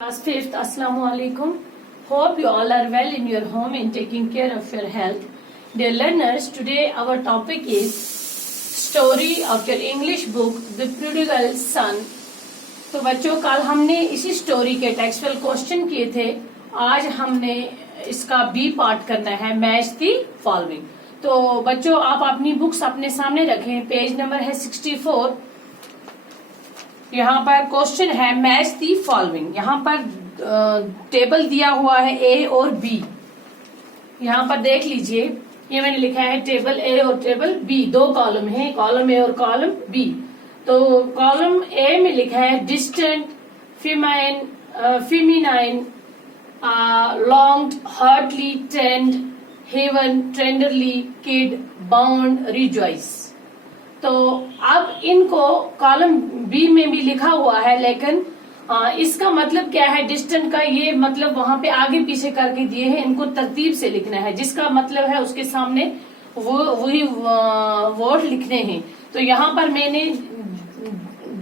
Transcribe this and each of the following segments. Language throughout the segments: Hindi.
Class 5th, Assalamu alaikum. Hope you all are well in your home and taking care of your health. Dear learners, today our topic is story of your English book, The Prodigal Son. तो बच्चों कल हमने इसी स्टोरी के टेक्सचुअल क्वेश्चन किए थे. आज हमने इसका बी पार्ट करना है, मैच दी फॉलोइंग. तो बच्चों आप अपनी बुक्स अपने सामने रखें. पेज नंबर है 64. यहाँ पर क्वेश्चन है मैच दी फॉलोइंग. यहाँ पर टेबल दिया हुआ है ए और बी. यहाँ पर देख लीजिए, ये मैंने लिखा है टेबल ए और टेबल बी. दो कॉलम है, कॉलम ए और कॉलम बी. तो कॉलम ए में लिखा है distant, feminine, longed, heartily, tend, heaven, tenderly, kid, bound, rejoice. तो अब इनको कॉलम बी में भी लिखा हुआ है, लेकिन इसका मतलब क्या है? डिस्टेंट का ये मतलब वहां पे आगे पीछे करके दिए हैं. इनको तरतीब से लिखना है, जिसका मतलब है उसके सामने वही वर्ड लिखने हैं. तो यहाँ पर मैंने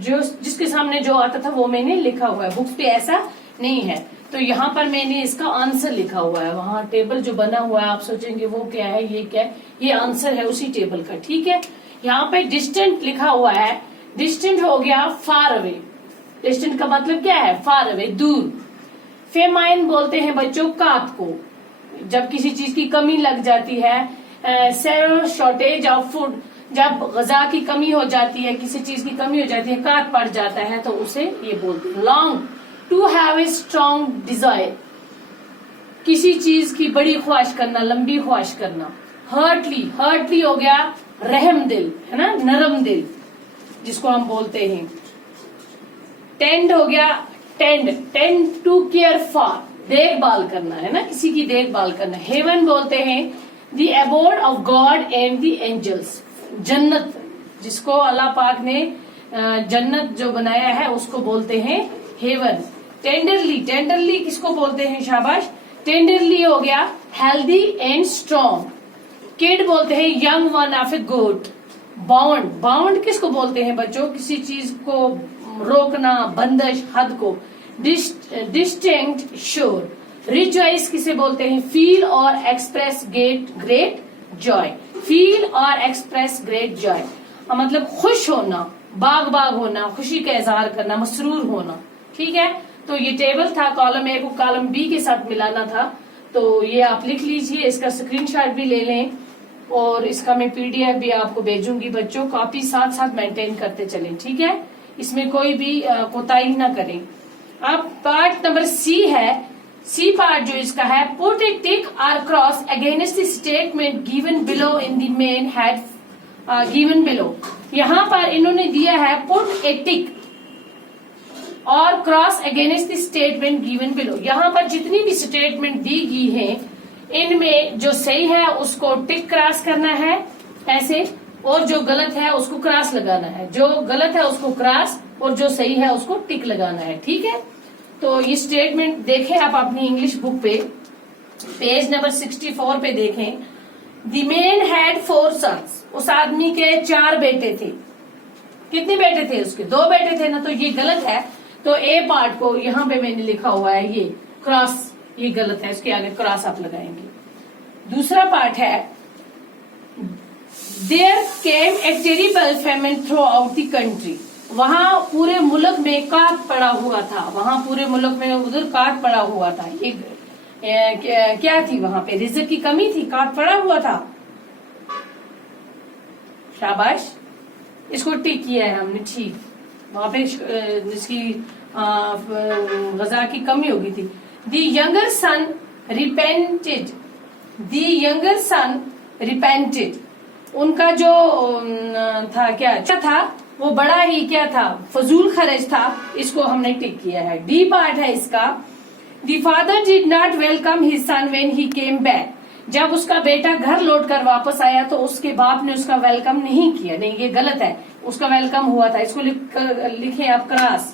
जिसके सामने जो आता था वो मैंने लिखा हुआ है. बुक्स पे ऐसा नहीं है. तो यहाँ पर मैंने इसका आंसर लिखा हुआ है. वहां टेबल जो बना हुआ है आप सोचेंगे वो क्या है, ये क्या है? ये आंसर है उसी टेबल का. ठीक है. यहाँ पे डिस्टेंट लिखा हुआ है. डिस्टेंट हो गया फार अवे. डिस्टेंट का मतलब क्या है? फार अवे, दूर. फेमाइन बोलते हैं बच्चों कात को, जब किसी चीज की कमी लग जाती है. सेवरल शॉर्टेज ऑफ फूड, जब गजा की कमी हो जाती है, किसी चीज की कमी हो जाती है, काट पड़ जाता है, तो उसे ये बोलते हैं. Long, to have a strong desire, किसी चीज की बड़ी ख्वाहिश करना, लंबी ख्वाहिश करना. हर्टली, हर्टली हो गया रहम दिल, है ना, नरम दिल जिसको हम बोलते हैं. टेंड हो गया tend, tend to care for, देखभाल करना, है ना, किसी की देखभाल करना. हेवन बोलते हैं the abode of God and the angels, जन्नत, जिसको अल्लाह पाक ने जन्नत जो बनाया है उसको बोलते हैं हेवन. टेंडरली, टेंडरली किसको बोलते हैं? शाबाश. टेंडरली हो गया हेल्दी एंड स्ट्रॉन्ग. किड बोलते हैं young one of a goat. Bound, bound किसको बोलते हैं बच्चों? किसी चीज को रोकना, बंदिश, हद को. Distinct, sure. रिजॉइस किसे बोलते हैं? फील और एक्सप्रेस ग्रेट जॉय. फील और एक्सप्रेस ग्रेट जॉय मतलब खुश होना, बाग बाग होना, खुशी का इजहार करना, मसरूर होना. ठीक है. तो ये टेबल था. कॉलम ए को कॉलम बी के साथ मिलाना था. तो ये आप लिख लीजिए, इसका स्क्रीनशॉट भी ले लें और इसका मैं पीडीएफ भी आपको भेजूंगी. बच्चों कॉपी साथ साथ मेंटेन करते चलें. ठीक है. इसमें कोई भी कोताही ना करें. अब पार्ट नंबर सी है. सी पार्ट जो इसका है, पुट ए टिक और cross against the statement given below in the main head given below. यहाँ पर इन्होंने दिया है पुट ए टिक और cross against the statement given below. यहाँ पर जितनी भी स्टेटमेंट दी गई है, इनमें जो सही है उसको टिक क्रॉस करना है ऐसे, और जो गलत है उसको क्रॉस लगाना है. जो गलत है उसको क्रॉस और जो सही है उसको टिक लगाना है. ठीक है. तो ये स्टेटमेंट देखें आप अपनी इंग्लिश बुक पे, पेज नंबर 64 पे देखें. द मैन हैड 4 सन्स, उस आदमी के 4 बेटे थे. कितने बेटे थे उसके? 2 बेटे थे ना. तो ये गलत है. तो ए पार्ट को यहाँ पे मैंने लिखा हुआ है ये क्रॉस, ये गलत है, इसके आगे क्रॉस आप लगाएंगे. दूसरा पार्ट है there came a terrible famine throughout the country. वहां पूरे मुल्क में काट पड़ा हुआ था. वहां पूरे मुल्क में उधर काट पड़ा हुआ था. ये क्या थी? वहां पे रिज़्क की कमी थी, काट पड़ा हुआ था. शाबाश. इसको टिक किया है हमने. ठीक. वहां पे जिसकी गजा की कमी हो गई थी. The younger son repented, the younger son repented. उनका जो था क्या था, वो बड़ा ही क्या था, फजूल खर्च था. इसको हमने टिक किया है. डी पार्ट है इसका. The father did not welcome his son when he came back. जब उसका बेटा घर लौटकर वापस आया तो उसके बाप ने उसका वेलकम नहीं किया. नहीं, ये गलत है. उसका वेलकम हुआ था. इसको लिखे आप क्रॉस.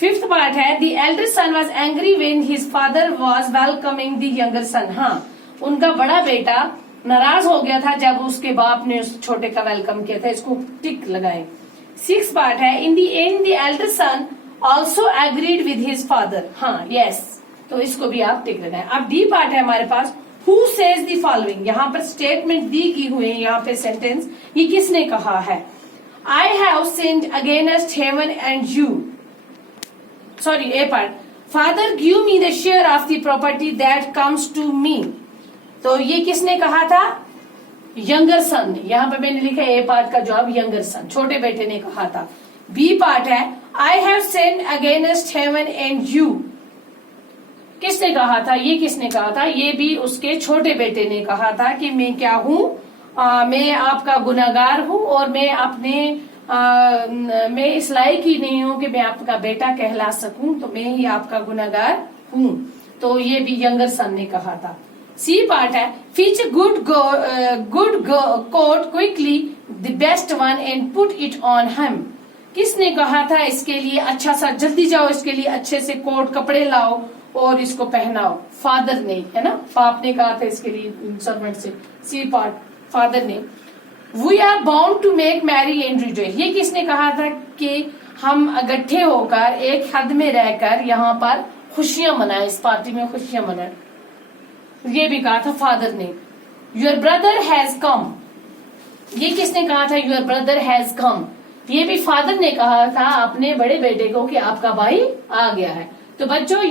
5th पार्ट है the elder son was angry when his father was welcoming the younger son. हाँ, उनका बड़ा बेटा नाराज हो गया था जब उसके बाप ने उस छोटे का वेलकम किया था. इसको टिक लगाएं. 6th पार्ट है in the end the elder sun also agreed with his father, हाँ यस, तो इसको भी आप टिक लगाएं। अब डी पार्ट है हमारे पास, हु सेज द फॉलोइंग, यहाँ पर स्टेटमेंट दी की हुई है, यहाँ पे सेंटेंस, ये किसने कहा है? I have sinned against heaven and you, sorry a part, father give me the share of the property that comes to me, तो ये किसने कहा था? यंगर सन ने, यहाँ पे मैंने लिखा है ए पार्ट का जवाब यंगर सन, छोटे बेटे ने कहा था। बी पार्ट है, I have sinned against heaven and you, किसने कहा था? ये किसने कहा था? ये भी उसके छोटे बेटे ने कहा था कि मैं क्या हूँ, मैं आपका गुनाहगार हूँ और मैं मैं इस लायक ही नहीं हूँ कि मैं आपका बेटा कहला सकूं, तो मैं ही आपका गुनाहगार हूँ, तो ये भी यंगर सन ने कहा था। सी पार्ट है, fetch good coat quickly the best one and put it on him, किसने कहा था इसके लिए अच्छा सा, जल्दी जाओ इसके लिए अच्छे से कोट कपड़े लाओ और इसको पहनाओ? फादर ने, है ना, बाप ने कहा था इसके लिए सर्वेंट से। सी पार्ट, फादर ने। We are bound to make merry and rejoice, ये किसने कहा था कि हम इकट्ठे होकर एक हद में रहकर यहाँ पर खुशियां मनाएं, इस पार्टी में खुशियां मनाएं, ये भी कहा था फादर ने। योर ब्रदर हैज कम, ये किसने कहा था? योर ब्रदर हैज कम, ये भी फादर ने कहा था अपने बड़े बेटे को कि आपका भाई आ गया है। तो बच्चों